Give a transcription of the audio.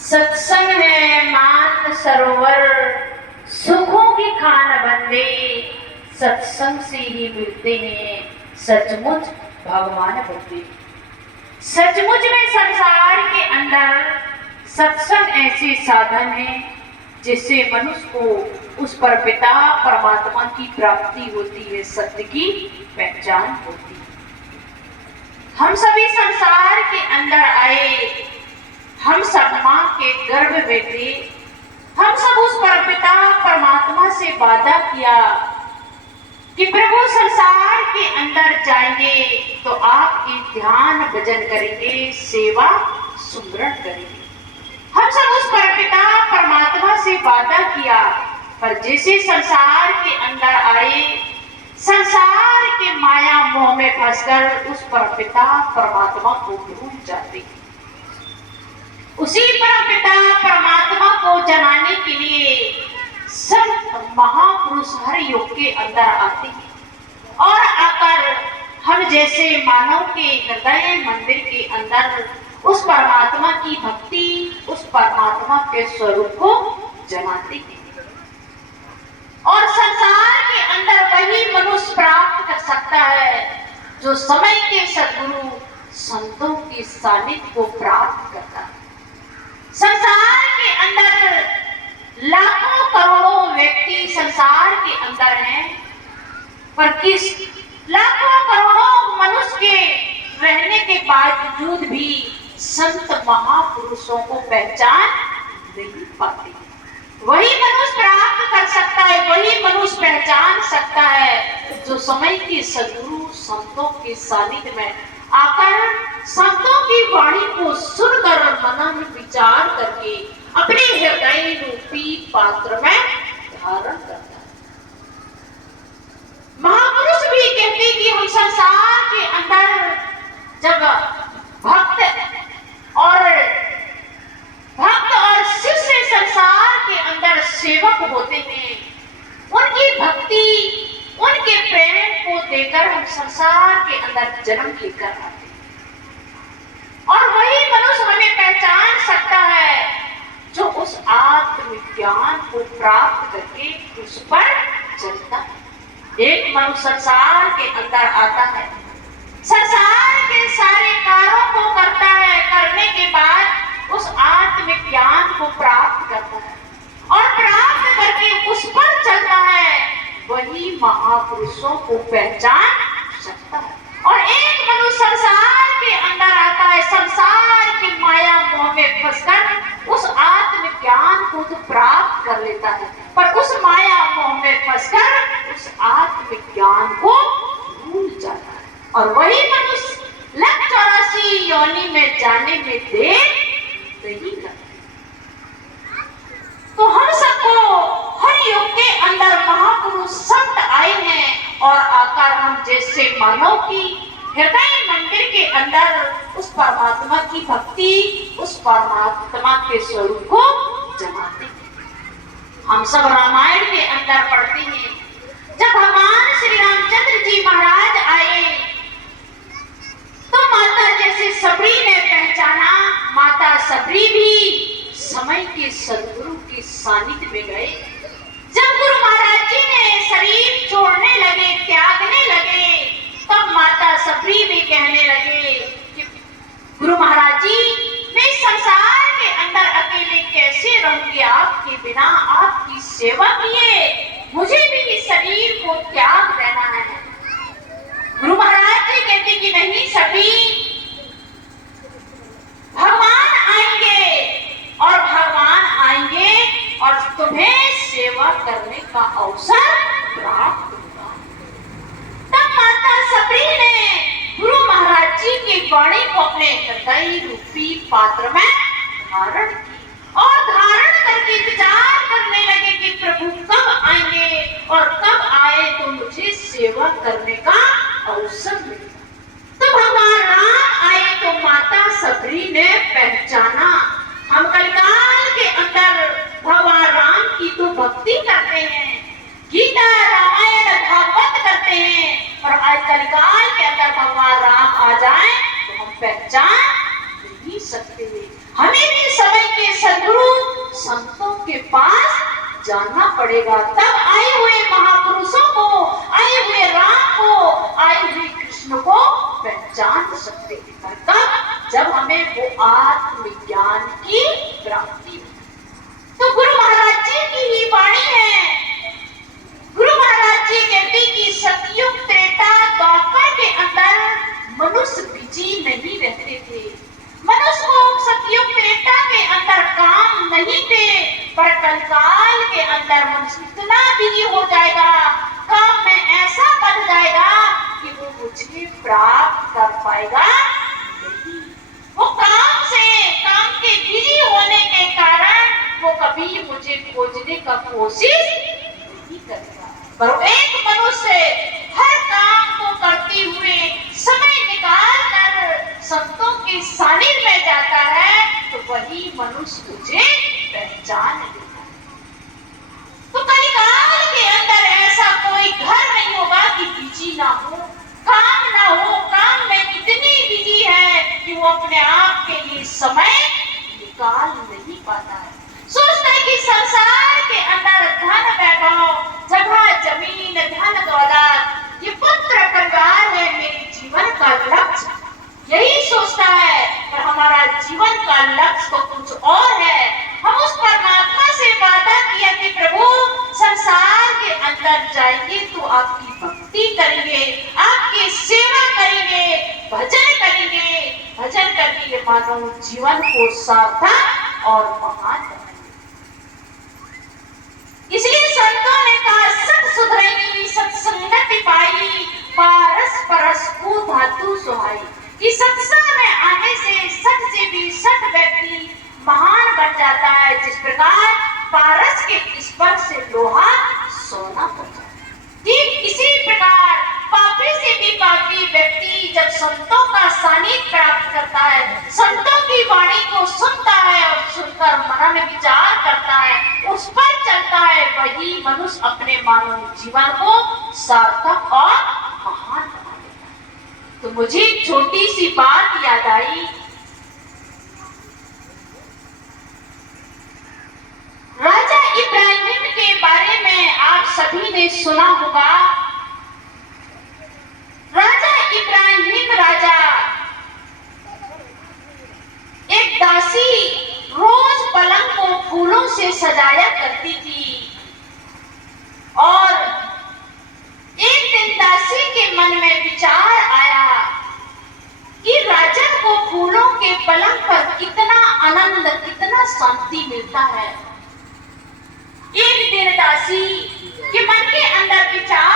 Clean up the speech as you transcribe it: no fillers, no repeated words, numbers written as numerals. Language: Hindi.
सत्संग है मान सरोवर, सुखों की खान बंदे, सत्संग से ही मिलते हैं सचमुच भगवान बंदे। सचमुच में संसार के अंदर सत्संग ऐसे साधन है जिससे मनुष्य को उस पर पिता परमात्मा की प्राप्ति होती है, सत्य की पहचान होती है। हम सभी संसार के अंदर आए, हम सब मां के गर्भ में थे, हम सब उस परपिता परमात्मा से वादा किया कि प्रभु संसार के अंदर जाएंगे तो आपके ध्यान भजन करेंगे, सेवा सुमरण करेंगे। हम सब उस परपिता परमात्मा से वादा किया, पर जैसे संसार के अंदर आए, संसार के माया मोह में फंसकर उस परपिता परमात्मा को भूल जाते हैं। उसी परमपिता परमात्मा को जनाने के लिए सब महापुरुष हर युग के अंदर आते हैं और आकर हम जैसे मानव के हृदय मंदिर के अंदर उस परमात्मा की भक्ति, उस परमात्मा के स्वरूप को जनाते हैं। और संसार के अंदर वही मनुष्य प्राप्त कर सकता है जो समय के सद्गुरु संतों के सानिध्य को प्राप्त करता है। संसार के अंदर लाखों करोड़ों व्यक्ति संसार के अंदर हैं, पर किस लाखों करोड़ों मनुष्य के रहने के बावजूद भी संत महापुरुषों को पहचान नहीं पाते। वही मनुष्य प्राप्त कर सकता है, वही मनुष्य पहचान सकता है जो समय के सद्गुरु संतों के सानिध्य में आकर संतों की वाणी को सुनकर मनन विचार करके अपने हृदय रूपी पात्र में धारण करता है। महापुरुष भी कहते कि हम संसार के अंदर जब भक्त और शिष्य संसार के अंदर सेवक होते हैं, उनकी भक्ति, उनके प्रेम को देकर हम संसार के अंदर जन्म लेकर आते हैं। और वही मनुष्य हमें पहचान सकता है जो उस आत्मज्ञान को प्राप्त करके उस पर चलता है। एक मनुष्य संसार के अंदर आता है, संसार के सारे कार्यों को करता है, करने के बाद उस आत्मज्ञान को प्राप्त करता है और प्राप्त करके उस पर चलता है, वही महापुरुषों को पहचान सकता है। और एक मनुष्य संसार के अंदर आता है, संसार की माया मोह में फंसकर उस आत्मज्ञान को तो प्राप्त कर लेता है, पर उस माया मोह में फंसकर उस आत्मज्ञान को भूल जाता है। और वही मनुष्य 84 योनि में जाने में देर नहीं करता। तो हम सबको हर युग के अंदर महापुरुष संत आए हैं और आकर हम जैसे मानव की हृदय मंदिर के अंदर उस परमात्मा की भक्ति, उस परमात्मा के स्वरूप को जमाते हैं। हम सब रामायण के अंदर पढ़ते हैं, जब भगवान श्री रामचंद्र जी महाराज आए तो माता जैसे सबरी ने पहचाना, माता सबरी भी समय के सद्गुरु के सानिध्य में गए। जब गुरु महाराज जी ने शरीर छोड़ने लगे, त्यागने लगे, तब माता सबरी भी कहने लगे कि गुरु महाराज जी, मैं संसार के अंदर अकेले कैसे रहूंगी आपके बिना, आपकी सेवा किए मुझे भी इस शरीर को त्याग देना है। गुरु महाराज जी कहते कि नहीं सबरी, भगवान आएंगे और भगवान आएंगे और तुम्हें सेवा करने का अवसर प्राप्त होगा। तब माता सबरी ने गुरु महाराज जी की वाणी को अपने हृदय रूपी पात्र में धारण की और धारण करके विचार करने लगे कि प्रभु कब आएंगे और कब आए तो मुझे सेवा करने का अवसर मिले। तो भगवान राम आए तो माता सबरी ने पहचाना, हम कलिकाल के अंदर भगवान राम की तो भक्ति करते हैं, गीता रामायण भागवत करते हैं, और आज कलिकाल के अंदर भगवान राम आ जाए तो हम पहचान नहीं सकते। हमें भी समय के सद्गुरु संतों के पास जाना पड़ेगा। तब आए हुए महापुरुषों को, आए हुए राम को, आए हुए कृष्ण को पहचान सकते हैं। तब जब हमें वो आत्मज्ञान की प्राप्ति हो। तो गुरु महाराज जी की ही वाणी है। गुरु महाराज जी कहते कि सतयुग त्रेता द्वापर के अंदर मनुष्य बिजी नहीं रहते थे। मनुष्य को सतयुग त्रेता के अंदर काम नहीं थे, पर कलकाल के अंदर मनुष्य इतना बिजी हो जाएगा, काम में ऐसा बन जाएगा कि वो मुझे प्राप्त कर पाएगा नहीं। वो काम के बिजी होने के कारण वो कभी मुझे खोजने का कोशिश नहीं करेगा। पर एक मनुष्य हर काम को करते हुए समय निकाल कर संतों के सानिध्य में जाता है, तो वही मनुष्य मुझे पहचान लेता है। तो कलिकाल के अंदर ऐसा कोई घर नहीं होगा कि बिजी ना हो, काम ना हो। काम में इतनी बिजी है कि वो अपने आप के लिए समय निकाल नहीं पाता है। सोचता है कि संसार के अंदर धन वैभव, जगह जमीन, धन दौलत, ये पुत्र परिवार है मेरे जीवन का लक्ष्य, यही सोचता है। पर हमारा जीवन का लक्ष्य तो कुछ और है। हम उस परमात्मा से वादा किया कि प्रभु संसार के अंदर जाएंगे तो आपकी भक्ति करेंगे, आपकी सेवा करेंगे, भजन करेंगे, भजन करके मानव जीवन को सार्थक और महान बनाएंगे। इसलिए संतों ने कहा सत सुधरेगी सत्संगति पाई, पारस परस को धातु सुहाई। कि सत्संग में आने से सत से भी सत व्यक्ति महान बन जाता है, जिस प्रकार पारस के स्पर्श से लोहा सोना बन जाता है। ठीक इसी प्रकार पापी से भी पापी व्यक्ति जब संतों का सानिध्य प्राप्त करता है, संतों की वाणी को सुनता है और सुनकर मन में विचार करता है, उस पर चलता है, वही मनुष्य अपने मानव जीवन को सार्थक और महान बना देता है। तो मुझे छोटी सी बात याद आई। राजा इब्राहिम के बारे में आप सभी ने सुना होगा। राजा इब्राहिम राजा एक दासी रोज पलंग को फूलों से सजाया करती थी, और एक दिन दासी के मन में विचार आया कि राजा को फूलों के पलंग पर कितना आनंद, कितना शांति मिलता है। एक दिन दासी के मन के अंदर विचार